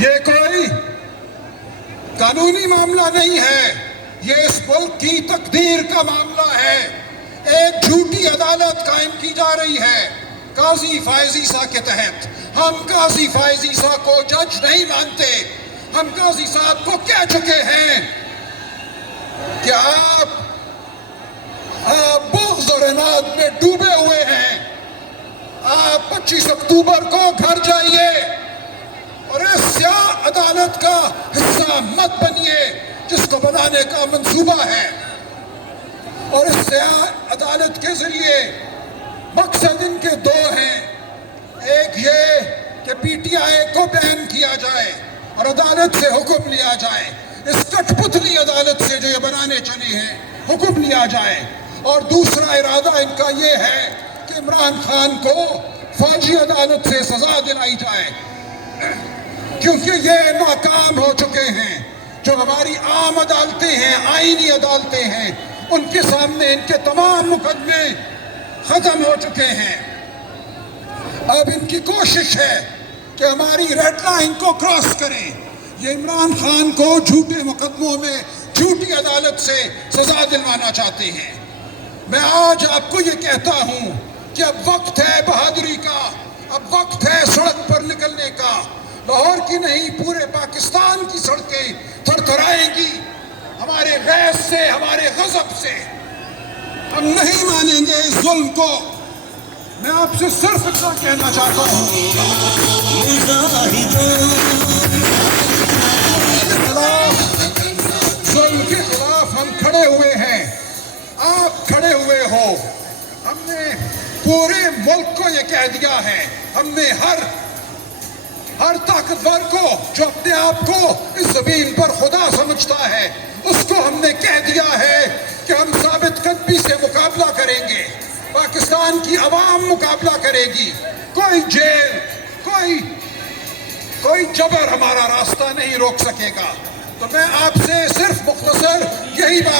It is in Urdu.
یہ کوئی قانونی معاملہ نہیں ہے، یہ اس ملک کی تقدیر کا معاملہ ہے۔ ایک جھوٹی عدالت قائم کی جا رہی ہے قاضی فائز عیسیٰ کے تحت۔ ہم قاضی فائز عیسیٰ کو جج نہیں مانتے۔ ہم قاضی صاحب کو کہہ چکے ہیں کہ آپ بغض اور عناد میں ڈوبے ہوئے ہیں، آپ 25 اکتوبر کو گھر جائیے اور اس سیاہ عدالت کا حصہ مت بنیے جس کو بنانے کا منصوبہ ہے۔ اور اس سیاہ عدالت کے ذریعے مقصد ان کے دو ہیں، ایک یہ کہ پی ٹی آئی کو بین کیا جائے اور عدالت سے حکم لیا جائے، اس کٹ پتلی عدالت سے جو یہ بنانے چلی ہے حکم لیا جائے، اور دوسرا ارادہ ان کا یہ ہے کہ عمران خان کو فوجی عدالت سے سزا دلائی جائے، کیونکہ یہ ناکام ہو چکے ہیں۔ جو ہماری عام عدالتیں ہیں، آئینی عدالتیں ہیں، ان کے سامنے ان کے تمام مقدمے ختم ہو چکے ہیں۔ اب ان کی کوشش ہے کہ ہماری ریڈ لائن کو کراس کریں۔ یہ عمران خان کو جھوٹے مقدموں میں جھوٹی عدالت سے سزا دلوانا چاہتے ہیں۔ میں آج آپ کو یہ کہتا ہوں کہ اب وقت ہے بہادری کا، اب وقت ہے سڑک پر نکلنے کا۔ لاہور کی نہیں، پورے پاکستان کی سڑکیں تھر تھرائیں گی ہمارے غیظ سے، ہمارے غضب سے۔ ہم نہیں مانیں گے اس ظلم کو۔ میں آپ سے صرف اتنا کہنا چاہتا ہوں، ظلم کے خلاف ہم کھڑے ہوئے ہیں، آپ کھڑے ہوئے ہو۔ ہم نے پورے ملک کو یہ کہہ دیا ہے، ہم نے ہر طاقتور کو جو اپنے آپ کو اس زمین پر خدا سمجھتا ہے، اس کو ہم نے کہہ دیا ہے کہ ہم ثابت قدمی سے مقابلہ کریں گے، پاکستان کی عوام مقابلہ کرے گی۔ کوئی جیل، کوئی جبر ہمارا راستہ نہیں روک سکے گا۔ تو میں آپ سے صرف مختصر یہی بات